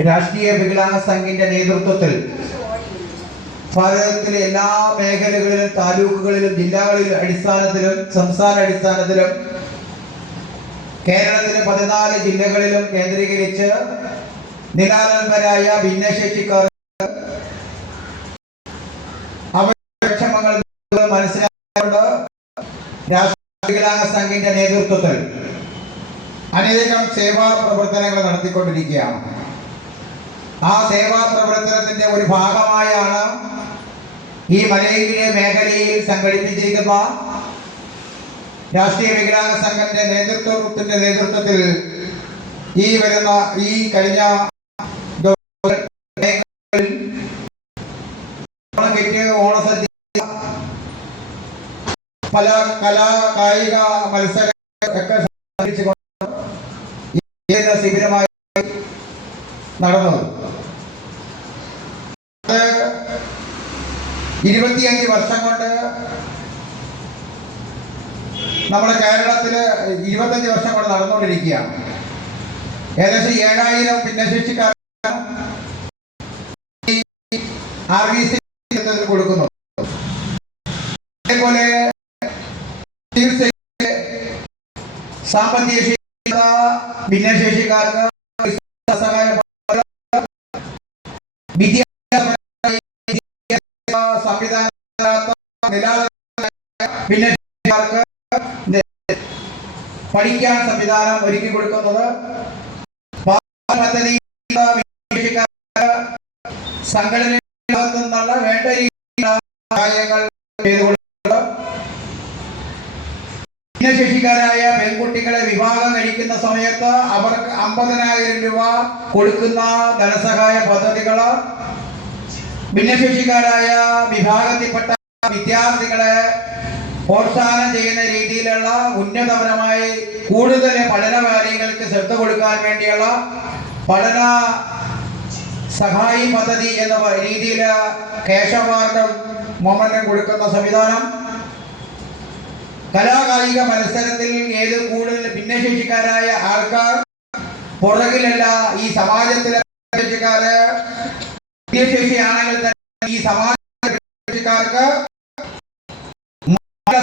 രാഷ്ട്രീയ വികലാംഗ സംഘിന്റെ നേതൃത്വത്തിൽ ഭാരതത്തിലെ എല്ലാ മേഖലകളിലും, താലൂക്കുകളിലും, ജില്ലകളിലും അടിസ്ഥാനത്തിലും സംസ്ഥാന അടിസ്ഥാനത്തിലും കേരളത്തിലെ 14 ജില്ലകളിലും കേന്ദ്രീകരിച്ച് നിരാലംബരായ ഭിന്നശേഷിക്കാർ അവരുടെ ക്ഷമങ്ങൾ മനസ്സിലാക്കിക്കൊണ്ട് രാഷ്ട്രീയ വികലാംഗ സംഘിന്റെ നേതൃത്വത്തിൽ അനേകം സേവാ പ്രവർത്തനങ്ങൾ നടത്തിക്കൊണ്ടിരിക്കുകയാണ്. ആ സേവാ പ്രവർത്തനത്തിന്റെ ഒരു ഭാഗമായാണ് ഈ മലയിലെ മേഖലയിൽ സംഘടിപ്പിച്ചിരിക്കുന്ന രാഷ്ട്രീയ വികലാംഗ സംഘത്തിന്റെ നേതൃത്വത്തിൽ ഈ കഴിഞ്ഞ ഓണസദ്യ, പല കായിക മത്സരങ്ങളൊക്കെ ശിബിരമായി നടന്നത്. 25 വർഷം കൊണ്ട് നമ്മുടെ കേരളത്തില് 25 വർഷം കൊണ്ട് നടന്നുകൊണ്ടിരിക്കുകയാണ്. ഏകദേശം 7000 ഭിന്നശേഷിക്കാർ RVC കൊടുക്കുന്നു. അതേപോലെ സാമ്പത്തിക ഭിന്നശേഷിക്കാർക്ക് ഭിന്നശേഷിക്കാർക്ക് പഠിക്കാൻ സംവിധാനം ഒരുക്കി കൊടുക്കുന്നത്, സംഘടനയിൽ നിന്നുള്ള വേണ്ട രീതിയിലുള്ള കാര്യങ്ങൾ ചെയ്തു കൊടുക്കുന്നത്, ഭിന്നശേഷിക്കാരായ പെൺകുട്ടികളെ വിവാഹം കഴിക്കുന്ന സമയത്ത് അവർക്ക് 50,000 രൂപ കൊടുക്കുന്ന ധനസഹായ പദ്ധതികള്, ഭിന്നശേഷിക്കാരായ വിഭാഗത്തിൽപ്പെട്ട വിദ്യാർത്ഥികളെ പ്രോത്സാഹനം ചെയ്യുന്ന രീതിയിലുള്ള ഉന്നതപരമായി കൂടുതൽ പഠന കാര്യങ്ങൾക്ക് ശ്രദ്ധ കൊടുക്കാൻ വേണ്ടിയുള്ള പഠന സഹായി പദ്ധതി എന്ന രീതിയിൽ ക്യാഷ് അവാർഡും മൊമെന്റും കൊടുക്കുന്ന സംവിധാനം, കലാകായിക മത്സരത്തിൽ ഏത് കൂടുതൽ ഭിന്നശേഷിക്കാരായ ആൾക്കാർ പുറകിലല്ല, ഈ സമാജത്തിലെ ഭിന്നശേഷിക്കാര് ഭിന്നശേഷിയാണെങ്കിൽ തന്നെ ഈ സമാജക്കാർക്ക്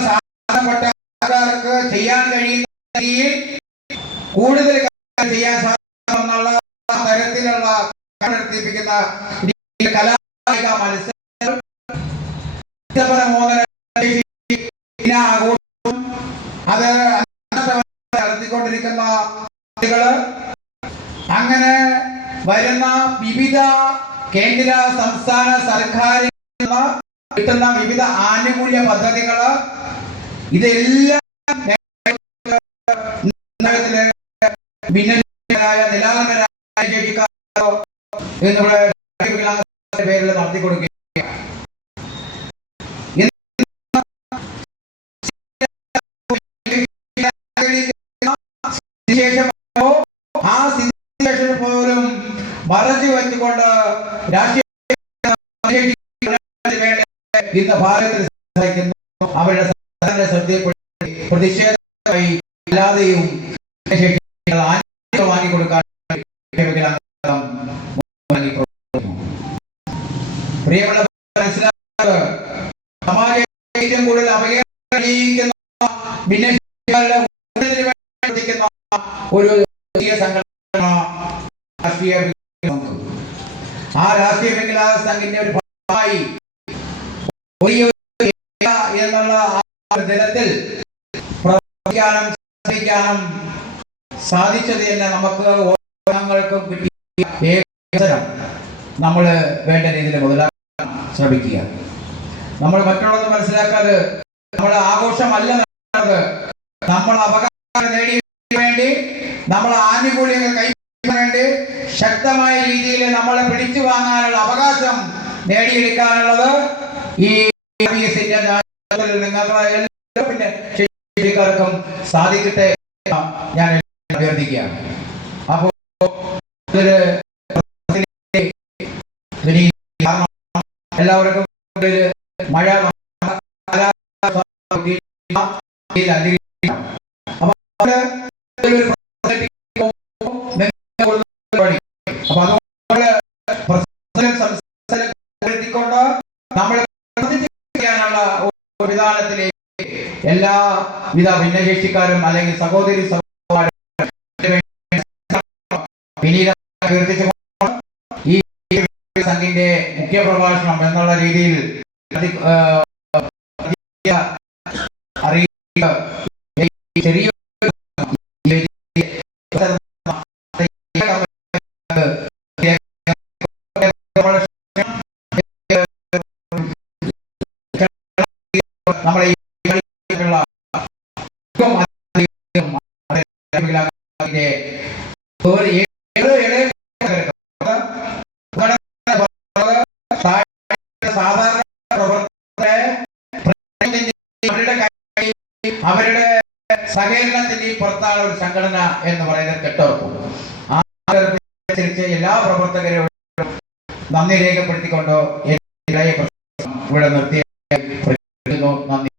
സാധാരണപ്പെട്ട ആൾക്കാർക്ക് ചെയ്യാൻ കഴിയുന്ന രീതിയിൽ കൂടുതൽ ചെയ്യാൻ സാധിക്കുമെന്നുള്ള തരത്തിലുള്ള നടത്തിപ്പിക്കുന്ന കലാകായിക മത്സരങ്ങൾ, അത് നടത്തിക്കൊണ്ടിരിക്കുന്ന അങ്ങനെ വരുന്ന വിവിധ കേന്ദ്ര സംസ്ഥാന സർക്കാരിൽ കിട്ടുന്ന വിവിധ ആനുകൂല്യ പദ്ധതികള്, ഇതെല്ലാം ഭിന്നശേഷിക്കാരായ നിരാലംബരായ എന്നുള്ള പേരിൽ നടത്തിക്കൊടുക്കുക. ആ സ്ഥിതിശേഷം പോലും മറച്ചു വെച്ചുകൊണ്ട് രാഷ്ട്രീയ ഇന്ന് ഭാരതത്തിൽ അവരുടെ പ്രതിഷേധമായി അല്ലാതെയും വാങ്ങിക്കൊടുക്കാൻ പ്രിയമുള്ള മനസ്സിലാക്കുക, സമാജം ഏറ്റവും കൂടുതൽ അപകടം ഭിന്നശേഷിക്കാരുടെ ഒരു സംഘടന രാഷ്ട്രീയ ആ രാഷ്ട്രീയ വികലാംഗ സംഘിന്റെ ഒരു ഭാഗമായി എന്നുള്ള ദിനത്തിൽ പ്രവർത്തിക്കാനും ശ്രമിക്കാനും സാധിച്ചത് തന്നെ നമുക്ക് ഓരോരുത്തർക്കും കിട്ടിയ അവസരം നമ്മൾ വേണ്ട രീതിയിൽ മുതലാക്കാൻ ശ്രമിക്കുക. നമ്മൾ മറ്റുള്ളത് മനസ്സിലാക്കാതെ നമ്മുടെ ആഘോഷമല്ല നടന്നത്, നമ്മൾ അവകാശം നേടിയ വേണ്ടി, നമ്മൾ ആനുകൂല്യങ്ങൾ കൈവരിക്കാൻ വേണ്ടി ശക്തമായ രീതിയിൽ നമ്മളെ പിടിച്ചു വാങ്ങാനുള്ള അവകാശം നേടിയെടുക്കാനുള്ളത് ഈ ഭിന്നശേഷിക്കാർക്കും സാധിക്കട്ടെ ഞാൻ അഭ്യർത്ഥിക്കുകയാണ്. അപ്പോൾ എല്ലാവർക്കും മഴ എല്ലാവിധ ഭിന്നശേഷിക്കാരും അല്ലെങ്കിൽ സഹോദരി ഈ സംഘിന്റെ മുഖ്യ പ്രഭാഷണം എന്നുള്ള രീതിയിൽ ചെറിയ നമ്മളെ സാധാരണ അവരുടെ സഹകരണത്തിന്റെ പുറത്താണ് ഒരു സംഘടന എന്ന് പറയുന്നത് കെട്ടോർക്കും. അനുസരിച്ച് എല്ലാ പ്രവർത്തകരോടും നന്ദി രേഖപ്പെടുത്തിക്കൊണ്ട് ഇവിടെ നിർത്തി നന്ദി.